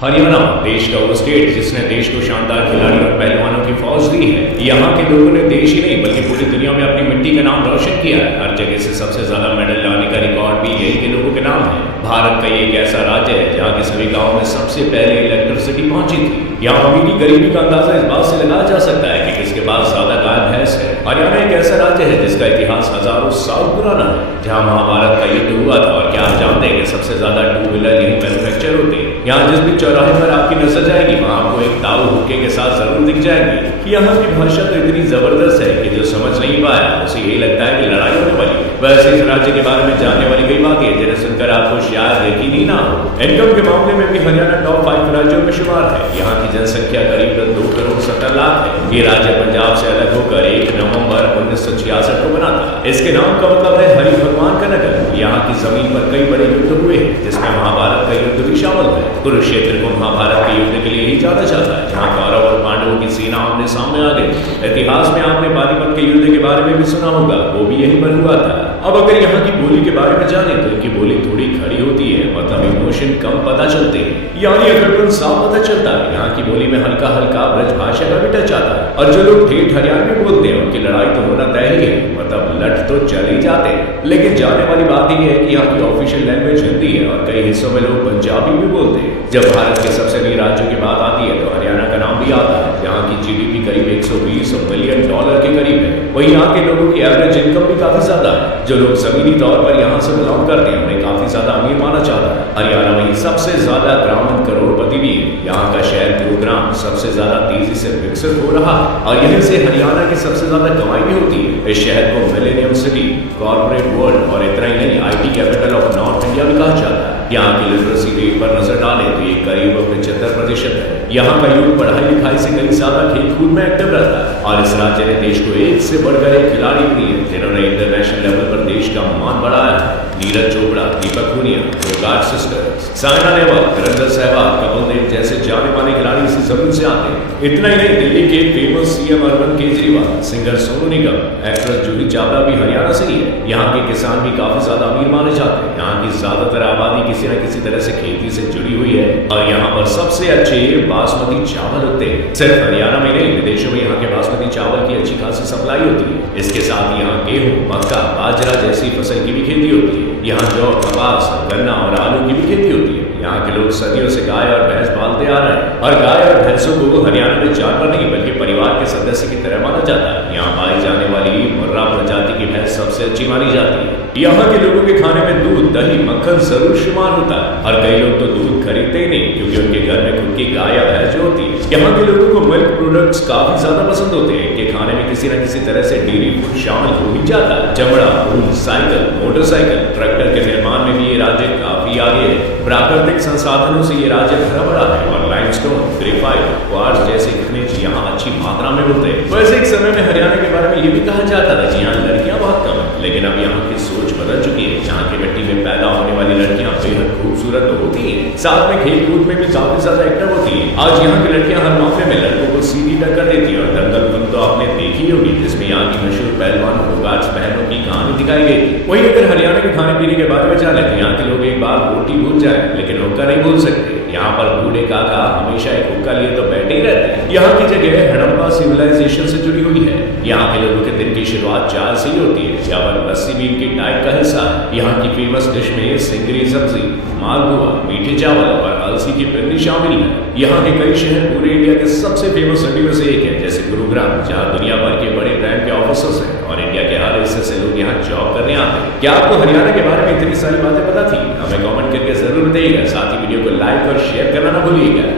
हरियाणा देश का वो स्टेट जिसने देश को शानदार खिलाड़ी और पहलवानों की फौज दी है। यहाँ के लोगों ने देश ही नहीं बल्कि पूरी दुनिया में अपनी मिट्टी का नाम रोशन किया है। हर जगह से सबसे ज्यादा मेडल लाने का रिकॉर्ड भी यही के लोगों के नाम है। भारत का ये एक ऐसा राज्य है जहाँ के सभी गाँव में सबसे पहले इलेक्ट्रिसिटी पहुंची थी। यहाँ अमीरी गरीबी का अंदाजा इस बात से लगाया जा सकता है कि किसके पास ज्यादा गाय भैंस है। हरियाणा एक ऐसा राज्य है जिसका इतिहास हजारों साल पुराना है, जहाँ महाभारत का युद्ध हुआ था। और क्या आप जानते हैं कि सबसे ज्यादा टू व्हीलर यही मैन्युफैक्चर होते हैं। यहाँ जिस भी चौराहे पर आपकी नजर जाएगी वहाँ आपको एक ताऊ हुक्के के साथ जरूर दिख जाएंगे। यहाँ की भाषा तो इतनी जबरदस्त है कि जो समझ नहीं पाया उसे यही लगता है कि लड़ाई होने वाली है। वैसे इस राज्य के बारे में जानने वाली कई बातें जिन्हें सुनकर आपको शायद यकीन ही ना हो। इनकम के मामले में भी हरियाणा टॉप 5 राज्यों में शुमार है। यहाँ की जनसंख्या करीब 2 करोड़ 70 लाख है। ये राज्य पंजाब से अलग होकर 1 नवंबर 1966 को बना था। इसके नाम का मतलब है हरि भगवान का नगर। यहाँ की जमीन पर कई बड़े युद्ध हुए हैं, जिसमें महाभारत का युद्ध भी शामिल है। कुरुक्षेत्र को महाभारत के युद्ध के लिए ही जाना जाता है, जहाँ कौरव और पांडवों की सेना आमने सामने आ गई। इतिहास में आपने पानीपत के युद्ध के बारे में भी सुना होगा, वो भी यहीं पर हुआ था। अब अगर यहाँ की बोली के बारे में जाने तो इनकी बोली थोड़ी खड़ी होती है, मतलब इमोशन कम पता चलते हैं, यानी अकड़पन साफ पता चलता है। यहाँ की बोली में हल्का हल्का ब्रज भाषा का भी टच आता है। और जो लोग ठेठ हरियाणवी बोलते हैं उनकी लड़ाई तो होना तय ही है, मतलब लट तो चल ही जाते हैं। लेकिन जाने वाली बात ये है कि यहाँ की ऑफिशियल लैंग्वेज हिंदी है और कई हिस्सों में लोग पंजाबी भी बोलते हैं। जब भारत के सबसे अमीर राज्यों की बात आती है तो हरियाणा का नाम भी आता है। यहाँ की जीडीपी करीब 120 बिलियन डॉलर के करीब है। वहीं यहाँ के लोगों की एवरेज इनकम भी काफी ज्यादा है। जो लोग जमीनी तौर पर यहाँ से बिलोंग करते हैं उन्हें काफी ज्यादा अमीर माना जाता है। हरियाणा में सबसे ज्यादा ग्रामीण करोड़पति भी है। यहाँ का शहर गुरुग्राम सबसे ज्यादा तेजी से विकसित हो रहा है और यहीं से हरियाणा की सबसे ज्यादा कमाई भी होती है। इस शहर को मिलेनियम सिटी, कॉर्पोरेट वर्ल्ड और इतना ही नहीं IT capital of north India भी कहा जाता है। यहाँ की लिटरेसी रेट पर नजर डालें तो ये करीब 75% है। यहाँ का युग पढ़ाई लिखाई से कहीं ज्यादा खेल कूद में एक्टिव रहता है। और इस राज्य ने देश को एक से बढ़कर एक खिलाड़ी दिए जिन्होंने इंटरनेशनल लेवल पर देश का मान बढ़ाया है। नीरज चोपड़ा, दीपक पुनिया, फोगाट सिस्टर्स, साइना नेहवाल, वीरेंद्र सहवाग, कपिल देव जैसे जाने माने खिलाड़ी इसी जमीन से आते हैं। इतना ही नहीं, दिल्ली के famous CM Arvind Kejriwal, singer Sonu Nigam, actress Juhi Chawla भी हरियाणा से ही है। यहाँ के किसान भी काफी ज्यादा अमीर माने जाते हैं। यहाँ की ज्यादातर आबादी किसी न किसी तरह से खेती से जुड़ी हुई है और यहाँ पर सबसे अच्छे बासमती चावल होते हैं। सिर्फ हरियाणा में नहीं, विदेशों में यहाँ के बासमती चावल की अच्छी खासी सप्लाई होती है। इसके साथ यहाँ गेहूं, मक्का, बाजरा जैसी फसल की भी खेती होती है। यहाँ जौ, कपास, गन्ना और आलू की भी खेती होती है। यहाँ के लोग सदियों से गाय और भैंस पालते आ रहे हैं और गाय और भैंसों को हरियाणा में जानवर नहीं बल्कि परिवार के सदस्य की तरह माना जाता है। यहाँ पाई जाने वाली मुर्रा प्रजाति की भैंस सबसे अच्छी मानी जाती है। यहाँ के लोगों के खाने में दूध, दही, मक्खन जरूर शुमार होता है और कई लोग तो दूध खरीदते ही नहीं क्योंकि उनके घर में खुद की गाय या भैंस जो होती है। यहाँ के लोगों को मिल्क प्रोडक्ट्स काफी ज्यादा पसंद होते हैं। इनके खाने में किसी न किसी तरह से डेयरी फूड शामिल हो ही जाता है। चमड़ा, ऊन, साइकिल, मोटरसाइकिल, ट्रैक्टर के निर्माण में भी ये राज्य काफी आगे है। प्राकृतिक संसाधनों से ये राज्य भरा पड़ा है और लाइमस्टोन, ग्रेफाइट, क्वार्ट्ज जैसे खनिज यहाँ अच्छी मात्रा में होते हैं। वैसे एक समय में हरियाणा के बारे में ये भी कहा जाता था कि यहाँ लड़कियां बहुत कम है, लेकिन अब यहाँ की सोच बदल चुकी है। यहाँ की मिट्टी में पैदा होने वाली लड़कियां बेहद खूबसूरत तो होती हैं, साथ में खेल कूद में भी काफी ज्यादा एक्टिव होती है। आज यहाँ की लड़कियां हर मामले में लड़कों को सीधी टक्कर देती है और दंगल फिल्म तो आपने देखी होगी जिसमें यहाँ की मशहूर पहलवान फोगाट बहनों की कहानी दिखाई गई। वही अगर हरियाणा के खाने पीने के बारे में जाने तो यहाँ के लोग एक बार रोटी भूल जाए लेकिन हुक्का नहीं भूल सकते। यहाँ पर बूढ़े काका हमेशा एक हुक्का लिए तो बैठे ही रहते हैं। यहाँ की जगह हड़प्पा सिविलाइजेशन से जुड़ी हुई है। यहाँ के लोगों के दिन की शुरुआत चाय से ही होती है। यहाँ पर लस्सी भी इनकी डाइट का हिस्सा है। यहाँ की फेमस डिश में सिंगरी सब्जी, मालपुआ, मीठे चावल और अलसी की पिन्नी शामिल है। यहाँ के कई शहर पूरे इंडिया के सबसे फेमस सिटी में से एक है, जैसे गुरुग्राम, जहाँ दुनिया भर के बड़े ब्रांड के ऑफिसर्स हैं और इंडिया के हर हिस्से से लोग यहाँ जॉब करने आते हैं। क्या आपको हरियाणा के बारे में इतनी सारी बातें पता थी? हमें कमेंट करके जरूर बताइएगा। साथ ही वीडियो को लाइक और शेयर करना ना भूलिएगा।